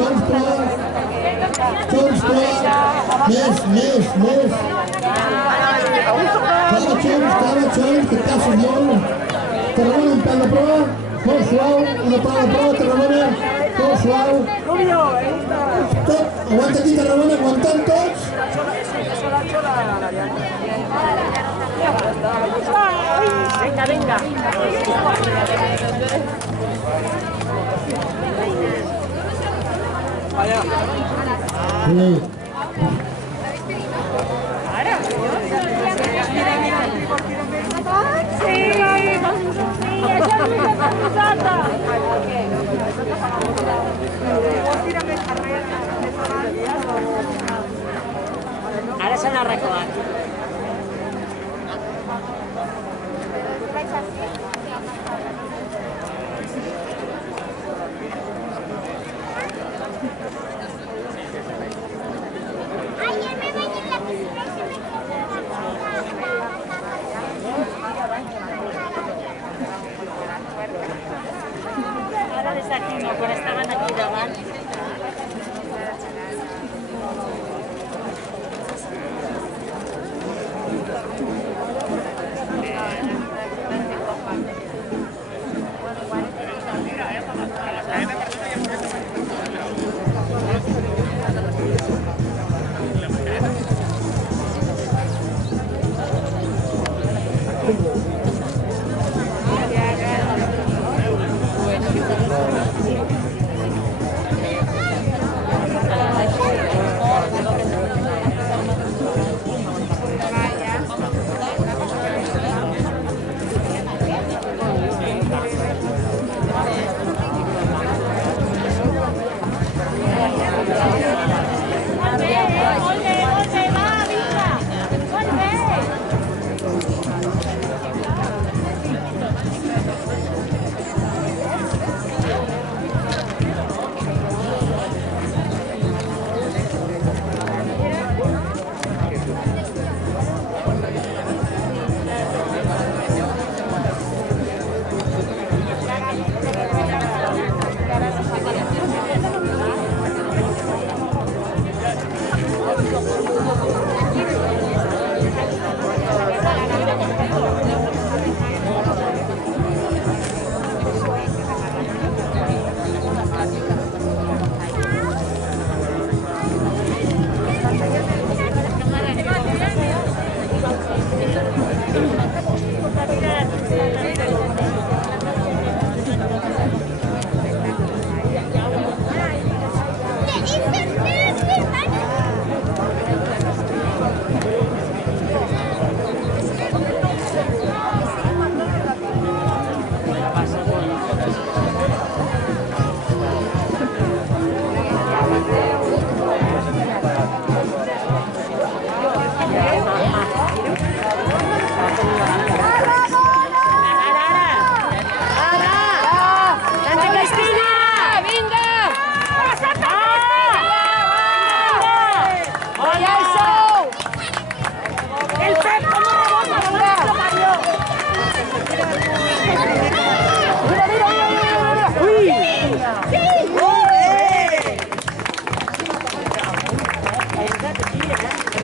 xous, però. Xous, però. Més. Clava xous, que et passes molt. Tarragona, un pèl de prova, molt suau, una pala de prova, Tarragona, molt suau. Tot, aguanta aquí Tarragona, aguantant tots. Venga. Sí. Ara se n'ha arreglat. Ara des d'aquí no, quan estaven aquí davant.